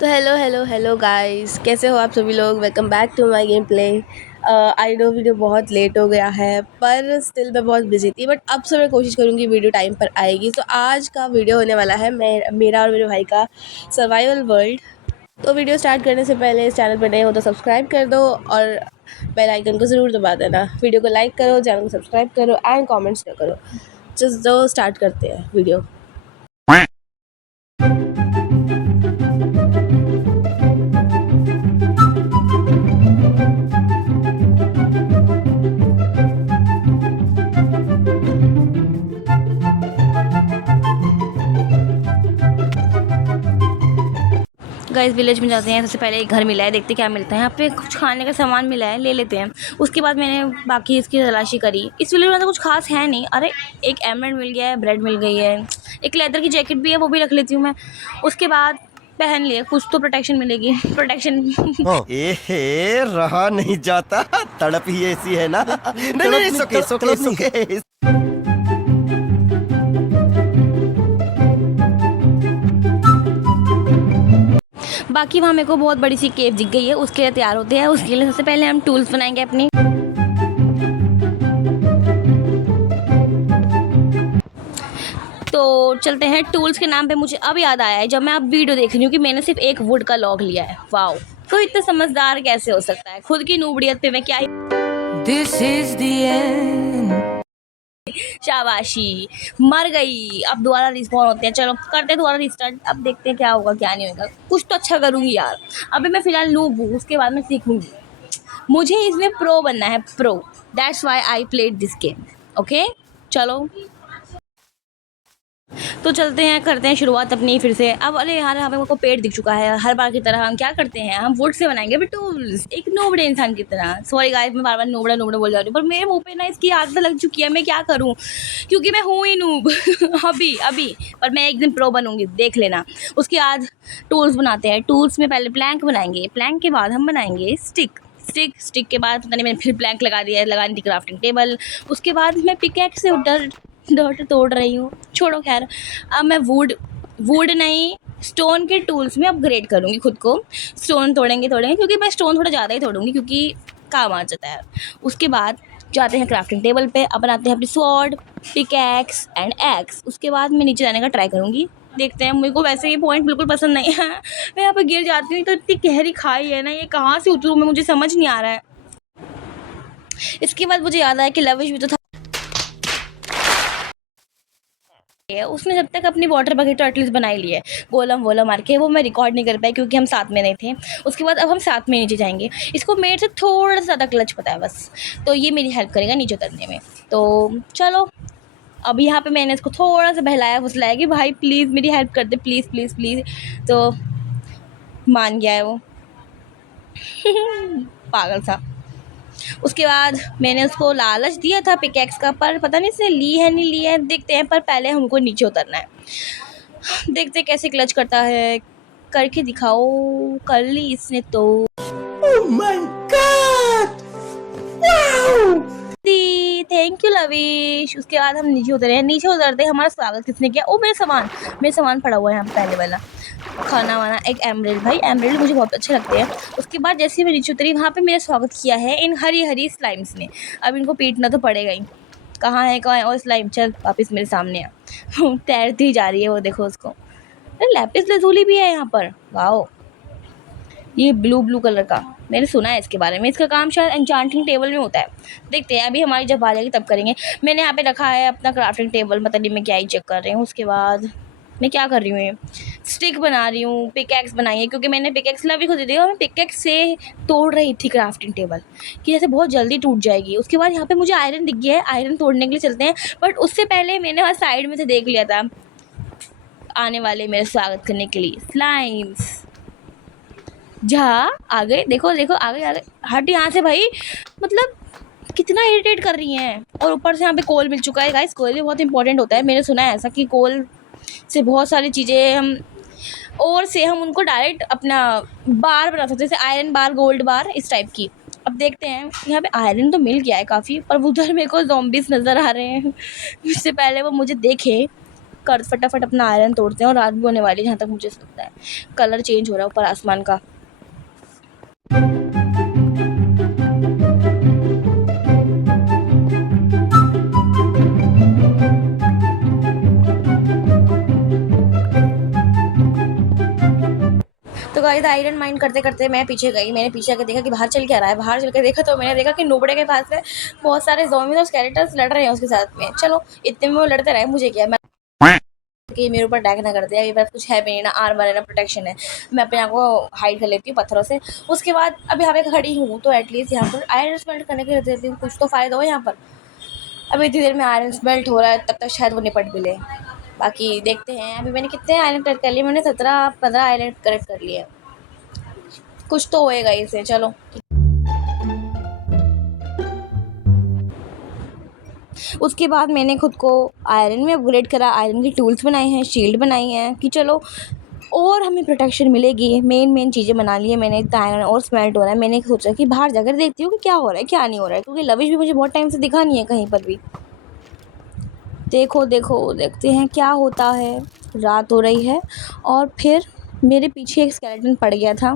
तो hello guys, कैसे हो आप सभी लोग। Welcome back to my game play. I know video बहुत लेट हो गया है, पर स्टिल मैं बहुत बिजी थी, बट अब से मैं कोशिश करूँगी वीडियो टाइम पर आएगी। तो आज का वीडियो होने वाला है मेरा और मेरे भाई का सर्वाइवल वर्ल्ड। तो वीडियो स्टार्ट करने से पहले इस चैनल पर नए हो तो सब्सक्राइब कर दो और बेल आइकन को ज़रूर दबा देना। वीडियो को लाइक करो, चैनल को सब्सक्राइब करो एंड कॉमेंट्स करो। जो स्टार्ट करते हैं वीडियो। गाइस विलेज में जाते हैं। सबसे पहले एक घर मिला है, देखते क्या मिलता है। यहाँ पे कुछ खाने का सामान मिला है, ले लेते हैं। उसके बाद मैंने बाकी इसकी तलाशी करी। इस विलेज में तो कुछ खास है नहीं। अरे एक एमरल्ड मिल गया है, ब्रेड मिल गई है, एक लेदर की जैकेट भी है, वो भी रख लेती हूँ मैं। उसके बाद पहन लिए, कुछ तो प्रोटेक्शन मिलेगी। प्रोटेक्शन एहे रहा नहीं जाता, तड़प ही ऐसी है ना। नहीं नहीं सोके सोके सोके। बाकी वहाँ मेरे को बहुत बड़ी सी केव दिख गई है, उसके लिए तैयार होते हैं। उसके लिए सबसे पहले हम टूल्स बनाएंगे अपनी। तो चलते हैं। टूल्स के नाम पे मुझे अब याद आया है, जब मैं अब वीडियो देख रही हूँ, कि मैंने सिर्फ एक वुड का लॉग लिया है। वाओ, कोई इतना समझदार कैसे हो सकता है। खुद की नूबड़ियत पे मैं क्या ही This is the end. शाबाशी, मर गई। अब दोबारा रिस्पॉन होते हैं। चलो करते हैं दोबारा रिस्टार्ट। अब देखते हैं क्या होगा क्या नहीं होगा। कुछ तो अच्छा करूँगी यार। अभी मैं फ़िलहाल नूब हूँ, उसके बाद मैं सीखूँगी। मुझे इसमें प्रो बनना है, pro. That's why I played this game. Okay चलो, तो चलते हैं, करते हैं शुरुआत अपनी फिर से। अब अरे यार, यहाँ पे मेरे को पेड़ दिख चुका है। हर बार की तरह हम क्या करते हैं, हम वुड से बनाएंगे टूल्स, एक नोबड़े इंसान की तरह। सॉरी गाइस, मैं बार बार नोबड़ा नोबड़ा बोल जा रही हूँ, पर मेरे मुंह पे ना इसकी आदत लग चुकी है। मैं क्या करूँ, क्योंकि मैं हूँ ही नूब। अभी अभी, पर मैं एक दिन प्रो बनूंगी, देख लेना। उसके बाद टूल्स बनाते हैं। टूल्स में पहले प्लैंक बनाएंगे, प्लैंक के बाद हम बनाएंगे स्टिक के बाद पता नहीं मैंने फिर प्लैंक लगा दिया है, लगानी थी क्राफ्टिंग टेबल। उसके बाद मैं पिकैक्स से डर्ट तोड़ रही हूँ, छोड़ो खैर। अब मैं वुड नहीं, स्टोन के टूल्स में अपग्रेड करूँगी खुद को। स्टोन तोड़ेंगे क्योंकि मैं स्टोन थोड़ा ज़्यादा ही तोड़ूँगी, क्योंकि काम आ जाता है। उसके बाद जाते हैं क्राफ्टिंग टेबल पे। अब बनाते हैं अपनी स्वॉर्ड, पिकैक्स एंड एक्स। उसके बाद मैं नीचे जाने का ट्राई करूँगी, देखते हैं। मेरे को वैसे ये पॉइंट बिल्कुल पसंद नहीं है। मैं यहाँ पर गिर जाती हूँ, तो इतनी गहरी खाई है ना, ये कहाँ से उतरूँ मैं, मुझे समझ नहीं आ रहा है। इसके बाद मुझे याद आया कि लविश भी तो था। उसने जब तक अपनी वाटर बकेट एटलीस्ट बनाई ली है, गोलम वोलम मार के, वो मैं रिकॉर्ड नहीं कर पाई क्योंकि हम साथ में नहीं थे। उसके बाद अब हम साथ में नीचे जाएंगे। इसको मेरे से थोड़ा सा ज़्यादा क्लच पता है बस, तो ये मेरी हेल्प करेगा नीचे उतरने में। तो चलो, अब यहाँ पे मैंने इसको थोड़ा सा बहलाया फुसलाया कि भाई प्लीज़ मेरी हेल्प कर दे, प्लीज़ प्लीज़ प्लीज़। तो मान गया है वो। पागल सा। उसके बाद मैंने उसको लालच दिया था पिकैक्स का, पर पता नहीं इसने ली है नहीं ली है, देखते हैं। पर पहले हमको नीचे उतरना है, देखते कैसे क्लच करता है। करके दिखाओ। कर ली इसने तो। Oh my God! Wow! Thank you lavish. उसके बाद हम नीचे उतरे हैं। नीचे उतरते हमारा स्वागत किसने किया, ओ मेरे सामान पड़ा हुआ है यहाँ पे पहले वाला खाना वाना। एक एमरल्ड, भाई एमरल्ड मुझे बहुत अच्छे लगते हैं। उसके बाद जैसे ही मैं नीचे उतरी, वहाँ पे मेरा स्वागत किया है इन हरी हरी स्लाइम्स ने। अब इनको पीटना तो पड़ेगा ही। कहाँ है और स्लाइम, चल वापस मेरे सामने आ। तैरती जा रही है वो, देखो उसको। अरे लैपिस लजूली भी है यहाँ पर, वाओ। ये ब्लू कलर का, मैंने सुना है इसके बारे में। इसका काम शायद एन्चांटिंग टेबल में होता है। देखते हैं, अभी हमारी जब आ जाएगी तब करेंगे। मैंने यहाँ पे रखा है अपना क्राफ्टिंग टेबल, पता नहीं मैं क्या ही चेक कर रही हूँ। उसके बाद मैं क्या कर रही हूँ, ये स्टिक बना रही हूँ। पिकैक्स बनाई है क्योंकि मैंने पिकैक्स लवी को दे दी, और मैं पिकैक्स से तोड़ रही थी क्राफ्टिंग टेबल कि जैसे बहुत जल्दी टूट जाएगी। उसके बाद यहाँ पे मुझे आयरन दिख गया है, आयरन तोड़ने के लिए चलते हैं। बट उससे पहले मैंने वहाँ साइड में से देख लिया था आने वाले मेरे स्वागत करने के लिए स्लाइम्स। जा आ गए, देखो देखो आ गए। हट यहाँ से भाई, मतलब कितना इरिटेट कर रही हैं। और ऊपर से यहाँ पे कोल मिल चुका है गाइस। कोल भी बहुत इंपॉर्टेंट होता है, मैंने सुना है ऐसा कि कोल से बहुत सारी चीज़ें हम उनको डायरेक्ट अपना बार बना सकते हैं, जैसे आयरन बार, गोल्ड बार, इस टाइप की। अब देखते हैं। यहाँ पे आयरन तो मिल गया है काफ़ी, पर उधर मेरे को ज़ॉम्बीज़ नज़र आ रहे हैं। इससे पहले वो मुझे देखे कर फटाफट अपना आयरन तोड़ते हैं और रात भी होने वाली है जहाँ तक मुझे लगता है। कलर चेंज हो रहा है ऊपर आसमान का। तो गाइस आयरन माइंड करते करते मैं पीछे गई। मैंने पीछे आके देखा कि बाहर चल क्या रहा है। बाहर चल के देखा तो मैंने देखा कि नोबड़े के पास में बहुत सारे ज़ॉम्बीज़ और स्केलेटन्स लड़ रहे हैं उसके साथ में। चलो इतने में वो लड़ते रहे, मुझे क्या, मैं कि मेरे ऊपर अटैक ना कर दे। ये बात कुछ है भी नहीं, ना आर्मर है ना प्रोटेक्शन है। मैं अपने आप को हाइड कर लेती हूँ पत्थरों से। उसके बाद अभी यहाँ पे खड़ी हूँ तो एटलीस्ट यहाँ पर आयरन स्मेल्ट करने के लिए देती हूँ, कुछ तो फ़ायदा हो यहाँ पर। अभी इतनी देर में आयरन स्मेल्ट हो रहा है, तब तक शायद वो निपट भी ले। बाकी देखते हैं। अभी मैंने कितने आयरन कलेक्ट कर लिए, मैंने 17-15 आयरन कलेक्ट कर लिए। कुछ तो होएगा इसे। चलो उसके बाद मैंने खुद को आयरन में अपग्रेड करा। आयरन की टूल्स बनाए हैं, शील्ड बनाई हैं कि चलो और हमें प्रोटेक्शन मिलेगी। मेन चीज़ें बना ली है मैंने। इतना आयरन और स्मेल्ट हो रहा है, मैंने सोचा कि बाहर जाकर देखती हूँ कि क्या हो रहा है क्या नहीं हो रहा है, क्योंकि लविश भी मुझे बहुत टाइम से दिखा नहीं है कहीं पर भी। देखते हैं क्या होता है। रात हो रही है और फिर मेरे पीछे एक स्केलेटन पड़ गया था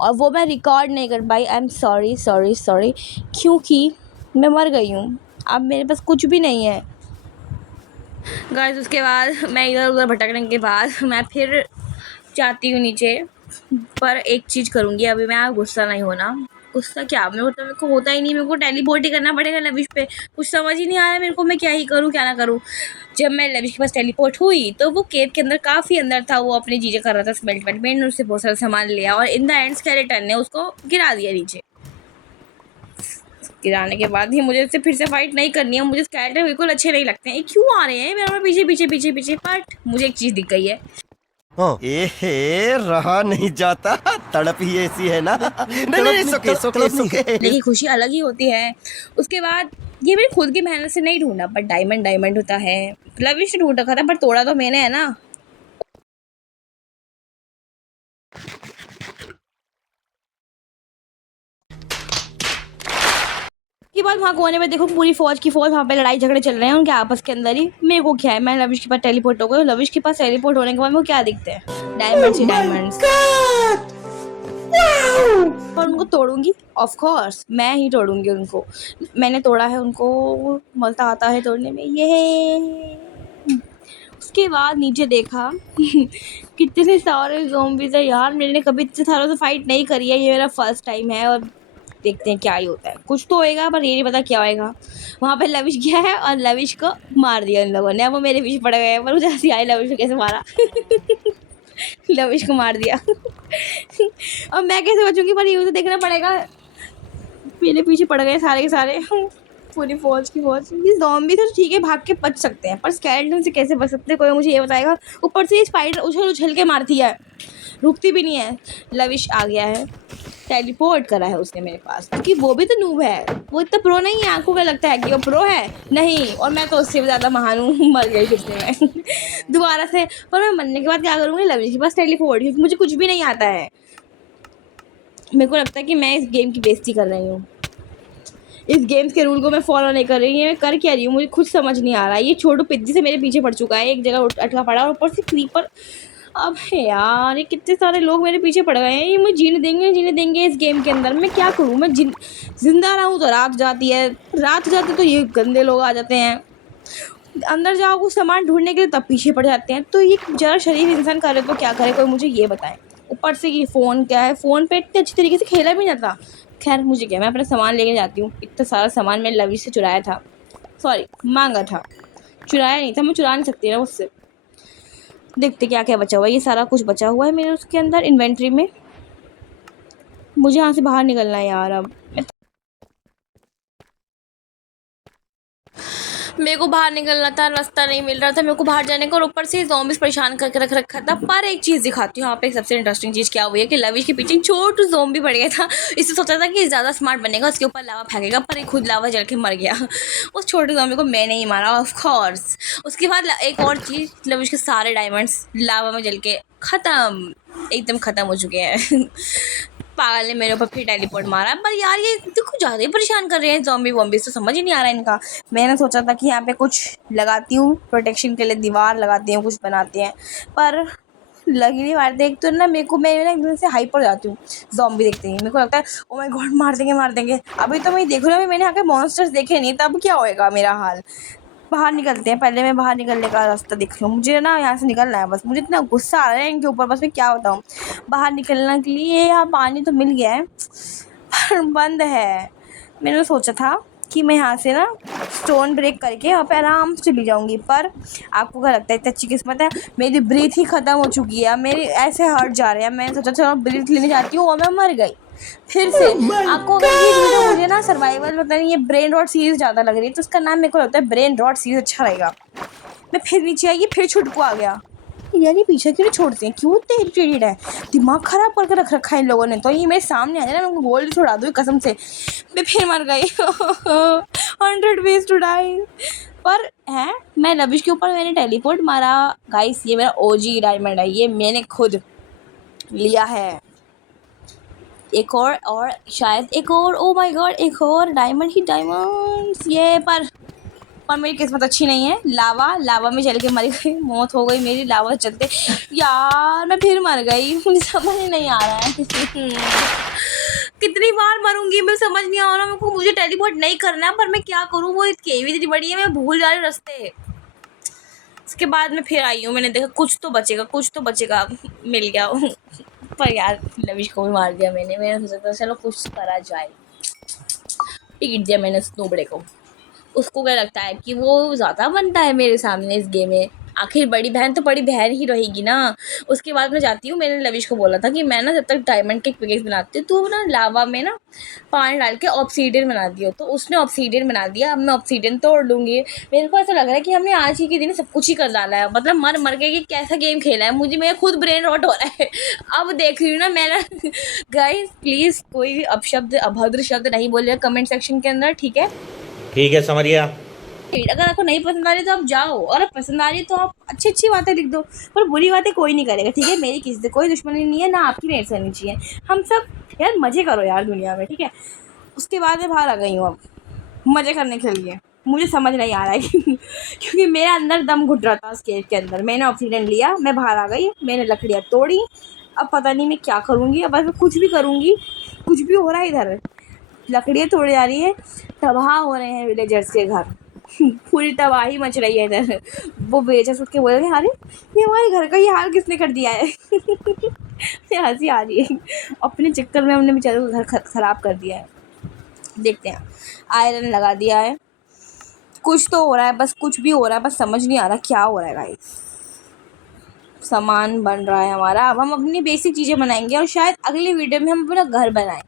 और वो मैं रिकॉर्ड नहीं कर पाई। आई एम सॉरी क्योंकि मैं मर गई हूँ। अब मेरे पास कुछ भी नहीं है गाइस। उसके बाद मैं इधर उधर भटकने के बाद मैं फिर जाती हूँ नीचे। पर एक चीज़ करूँगी अभी मैं, गुस्सा नहीं होना। गुस्सा क्या, मेरे को होता ही नहीं। मेरे को टेलीपोर्ट ही करना पड़ेगा लविश पे। कुछ समझ ही नहीं आ रहा है मेरे को, मैं क्या ही करूँ क्या ना करूँ। जब मैं लविश के पास टेलीपोर्ट हुई तो वो केव के अंदर काफ़ी अंदर था। वो अपनी चीज़ें कर रहा था स्मेल्ट। मैंने उससे बहुत सारा सामान लिया और इन द एंड स्केलेटन ने उसको गिरा दिया नीचे। गिराने के बाद ही मुझे इससे फिर से फाइट नहीं करनी है। मुझे स्केलेटन बिल्कुल अच्छे नहीं लगते हैं। क्यों आ रहे हैं मेरे पीछे। बट मुझे एक चीज़ दिख गई है। एहे रहा नहीं जाता, तड़प ही ऐसी है ना। नहीं सोके। लेकिन खुशी अलग ही होती है। उसके बाद ये मैंने खुद की मेहनत से नहीं ढूंढा, बट डायमंड होता है। लविश से ढूंढ रखा था पर तोड़ा तो मैंने है ना। के बाद वहाँ कोने में देखो पूरी फौज वहाँ पे लड़ाई झगड़े चल रहे हैं उनके आपस के अंदर ही। मेरे को क्या है, मैं लविश के पास टेलीपोर्ट हो गई। लविश के पास टेलीपोर्ट होने के बाद मेरे को क्या दिखते हैं, डायमंड्स और उनको तोड़ूंगी। ऑफ कोर्स मैं ही तोड़ूंगी उनको। मैंने तोड़ा है उनको, मजा आता है तोड़ने में। ये उसके बाद नीचे देखा कितने सारे ज़ॉम्बीज़ है यार। मैंने कभी इतने सारों से फाइट नहीं करी है, ये मेरा फर्स्ट टाइम है। और देखते हैं क्या ही होता है। कुछ तो होएगा पर ये नहीं पता क्या होएगा। वहाँ पे लविश गया है और लविश को मार दिया इन लोगों ने। अब वो मेरे पीछे पड़ गए हैं पर मुझे हंसी आई लविश को कैसे मारा। लविश को मार दिया। अब मैं कैसे बचूंगी, पर ये तो देखना पड़ेगा। मेरे पीछे पड़ गए सारे के सारे, पूरी फौज ये ज़ॉम्बी तो ठीक है भाग के बच सकते हैं, पर स्केलेटन से कैसे बच सकते हैं कोई मुझे ये बताएगा। ऊपर से ये स्पाइडर उछल के मारती है, रुकती भी नहीं है। लविश आ गया है, टेलीपोर्ट करा है उसने मेरे पास, क्योंकि वो भी तो नूब है। वो इतना प्रो नहीं है, आंखों का लगता है कि वो प्रो है नहीं। और मैं तो उससे भी ज़्यादा महान हूँ। मर गई फिर से मैं दोबारा से। पर मैं मरने के बाद क्या करूँगी, लविश के पास टेलीपोर्ट, क्योंकि मुझे कुछ भी नहीं आता है। मेरे को लगता है कि मैं इस गेम की बेइज्जती कर रही हूँ। इस गेम्स के रूल को मैं फॉलो नहीं कर रही हूँ। मैं कर क्या रही हूँ मुझे खुद समझ नहीं आ रहा है। ये छोटू पिज्जी से मेरे पीछे पड़ चुका है, एक जगह अटका पड़ा और ऊपर से क्रीपर। अब यार ये कितने सारे लोग मेरे पीछे पड़ गए हैं। ये मुझे जीने देंगे इस गेम के अंदर। मैं क्या करूँ, मैं जिंदा रहूँ तो रात जाती है, तो ये गंदे लोग आ जाते हैं। अंदर जाओ कुछ सामान ढूंढने के लिए तब पीछे पड़ जाते हैं। तो ये ज़रा शरीफ इंसान करे तो क्या करे, कोई मुझे ये बताए। ऊपर से ये फ़ोन क्या है, फ़ोन पे इतने अच्छी तरीके से खेला भी नहीं जाता। खैर मुझे क्या, मैं अपना सामान लेके जाती हूँ। इतना सारा सामान मैंने लविश से चुराया था, सॉरी मांगा था, चुराया नहीं था। मैं चुरा नहीं सकती ना उससे। देखते क्या क्या बचा हुआ है। ये सारा कुछ बचा हुआ है मेरे उसके अंदर इन्वेंट्री में। मुझे यहाँ से बाहर निकलना है यार। अब मेरे को बाहर निकलना था, रास्ता नहीं मिल रहा था मेरे को बाहर जाने का, और ऊपर से ज़ॉम्बीज़ परेशान करके रख रखा था। पर एक चीज़ दिखाती हूँ यहाँ पे। सबसे इंटरेस्टिंग चीज़ क्या हुई है कि लविश के पीछे छोटू ज़ॉम्बी पड़ गया था। इससे सोचा था कि ज़्यादा स्मार्ट बनेगा, उसके ऊपर लावा फेंकेगा, पर एक खुद लावा जल के मर गया। उस छोटे ज़ॉम्बी को मैंने ही मारा ऑफ कोर्स। उसके बाद एक और चीज़, लविश के सारे डायमंड्स लावा में जल के ख़त्म, एकदम ख़त्म हो चुके हैं। पागल ने मेरे ऊपर फिर टेलीपोर्ट मारा। पर यार ये तो कुछ ज़्यादा ही परेशान कर रहे हैं ज़ॉम्बी वॉम्बी, तो समझ ही नहीं आ रहा है इनका। मैंने सोचा था कि यहाँ पे कुछ लगाती हूँ प्रोटेक्शन के लिए, दीवार लगाती हूँ, कुछ बनाते हैं, पर लग ही नहीं मारते। एक तो ना मेरे को, मैं ना एकदम से हाइपर हो जाती हूँ ज़ॉम्बी देखते ही। मेरे को लगता है ओ माय गॉड मार देंगे मार देंगे। अभी तो मैं देखूँ ना, मैंने यहाँ के मॉन्स्टर्स देखे नहीं, तब क्या होएगा मेरा हाल। बाहर निकलते हैं, पहले मैं बाहर निकलने का रास्ता देख लूँ। मुझे ना यहाँ से निकलना है बस, मुझे इतना गुस्सा आ रहा है इनके ऊपर, बस मैं क्या बताऊँ। बाहर निकलने के लिए यहाँ पानी तो मिल गया है पर बंद है। मैंने सोचा था कि मैं यहाँ से ना स्टोन ब्रेक करके वहाँ पे आराम से चली जाऊँगी, पर आपको क्या लगता है इतनी अच्छी किस्मत है, मेरी ब्रीथ ही ख़त्म हो चुकी है, मेरी ऐसे हर्ट जा रहे हैं। मैंने सोचा चलो ब्रीथ लेने जाती हूँ और मैं मर गई फिर से। आपको अगर ये वीडियो, मुझे ना सर्वाइवल पता नहीं, ये ब्रेन रॉट सीरीज़ ज़्यादा लग रही है, तो उसका नाम मेरे को लगता है ब्रेन रॉट सीरीज़ अच्छा रहेगा। मैं फिर नीचे आई, फिर छुटकू आ गया। यार ये पीछे क्यों नहीं छोड़ते हैं, क्यों इतने इरिटेटेड है, दिमाग ख़राब करके रख रखा है इन लोगों ने। तो ये मेरे सामने आ जाए ना, मैं उनको गोल्ड छोड़ा दूँ कसम से। मैं फिर मर गई 100 ways to die। पर है मैं लविश के ऊपर मैंने टेलीपोर्ट मारा। गाइस ये मेरा OG डायमंड है, ये मैंने खुद लिया है। एक और शायद एक और, ओ माय गॉड एक और डायमंड ही डायमंड्स ये। पर मेरी किस्मत अच्छी नहीं है, लावा में चल के मर गई, मौत हो गई मेरी लावा चलते। यार मैं फिर मर गई, मुझे समझ ही नहीं आ रहा है कितनी बार मरूंगी मैं, समझ नहीं आ रहा मेरे को। मुझे टेलीपोर्ट नहीं करना है, पर मैं क्या करूँ, वो केवी इतनी बड़ी है, मैं भूल जा रही हूँ रास्ते। उसके बाद मैं फिर आई हूँ, मैंने देखा कुछ तो बचेगा, मिल गया पर यार लविश को भी मार दिया मैंने सोचा था चलो कुछ करा जाए, पीट दिया मैंने उस नोबड़े को। उसको क्या लगता है कि वो ज़्यादा बनता है मेरे सामने इस गेम में। आखिर बड़ी बहन तो बड़ी बहन ही रहेगी ना। उसके बाद मैं जाती हूँ, मैंने लविश को बोला था कि मैं ना जब तक डायमंड के पिकेक्स बनाती हूँ तो ना लावा में ना पानी डाल के ऑब्सीडियन बना दियो। तो उसने ऑब्सीडियन बना दिया, अब मैं ऑब्सीडियन तोड़ लूँगी। मेरे को ऐसा लग रहा है कि हमने आज ही के दिन सब कुछ ही कर डाला है, मतलब मर मर के कि कैसा गेम खेला है। मुझे मेरा खुद ब्रेन रॉट हो रहा है अब देख रही हूँ ना मैं। गाइस प्लीज़ कोई भी अपशब्द अभद्र शब्द नहीं बोलिएगा कमेंट सेक्शन के अंदर, ठीक है? ठीक है समझ गया। अगर आपको नहीं पसंद आ रही तो आप जाओ, और अब पसंद आ रही तो आप अच्छी अच्छी बातें लिख दो, पर बुरी बातें कोई नहीं करेगा, ठीक है? मेरी किसी से कोई दुश्मनी नहीं है, ना आपकी मेरे से नहीं चाहिए। हम सब यार मज़े करो यार दुनिया में, ठीक है? उसके बाद मैं बाहर आ गई हूँ अब मज़े करने के लिए। मुझे समझ नहीं आ रहा है क्योंकि मेरे अंदर दम घुट रहा था उस केव के अंदर। मैंने ऑक्सीजन लिया, मैं बाहर आ गई, मैंने लकड़ियाँ तोड़ी। अब पता नहीं मैं क्या करूँगी, अब मैं कुछ भी करूँगी, कुछ भी हो रहा है इधर। लकड़ियाँ तोड़ी जा रही है, तबाह हो रहे हैं विलेजर्स के घर पूरी तबाही मच रही है इधर। वो विलेजर्स उठ के बोल रहे हैं अरे ये हमारे घर का ये हाल किसने कर दिया है मुझे हंसी आ रही है, अपने चक्कर में हमने बेचारों का घर ख़राब कर दिया है। देखते हैं, आयरन लगा दिया है, कुछ तो हो रहा है, बस कुछ भी हो रहा है, बस समझ नहीं आ रहा क्या हो रहा है गाइस। सामान बन रहा है हमारा, अब हम अपनी बेसिक चीज़ें बनाएंगे और शायद अगली वीडियो में हम अपना घर बनाएं।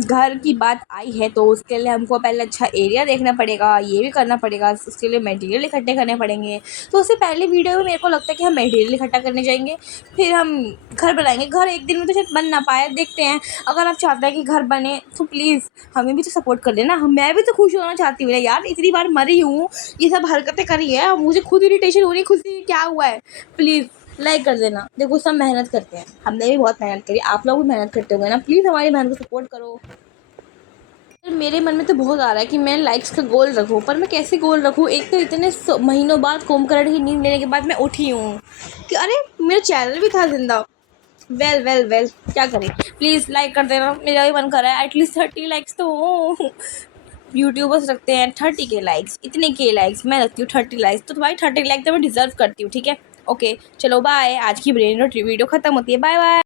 घर की बात आई है तो उसके लिए हमको पहले अच्छा एरिया देखना पड़ेगा, ये भी करना पड़ेगा, उसके लिए मटेरियल इकट्ठे करने पड़ेंगे। तो उससे पहले वीडियो में मेरे को लगता है कि हम मटेरियल इकट्ठा करने जाएंगे, फिर हम घर बनाएंगे। घर एक दिन में तो शायद बन ना पाए, देखते हैं। अगर आप चाहते हैं कि घर बने तो प्लीज़ हमें भी तो सपोर्ट कर लेना, मैं भी तो खुश होना चाहती हूँ यार। इतनी बार मरी हूँ, ये सब हरकतें करी है, मुझे खुद इरिटेशन हो रही है खुद से, क्या हुआ है। प्लीज़ लाइक कर देना। देखो सब मेहनत करते हैं, हमने भी बहुत मेहनत करी, आप लोग भी मेहनत करते होंगे ना, प्लीज़ हमारी मेहनत को सपोर्ट करो। मेरे मन में तो बहुत आ रहा है कि मैं लाइक्स का गोल रखूं, पर मैं कैसे गोल रखूं। एक तो इतने महीनों बाद कुंभकर्ण की नींद लेने के बाद मैं उठी हूँ कि अरे मेरा चैनल भी था जिंदा। वेल क्या करें, प्लीज़ लाइक कर देना, मेरा भी मन कर रहा है एटलीस्ट 30 लाइक्स तो हो। यूट्यूबर्स रखते हैं 30 के लाइक्स, इतने के लाइक्स, मैं रखती हूँ 30 लाइक्स, तो भाई 30 लाइक तो मैं डिज़र्व करती हूँ, ठीक है? ओके चलो बाय, आज की ब्रेन रॉट वीडियो ख़त्म होती है, बाय बाय।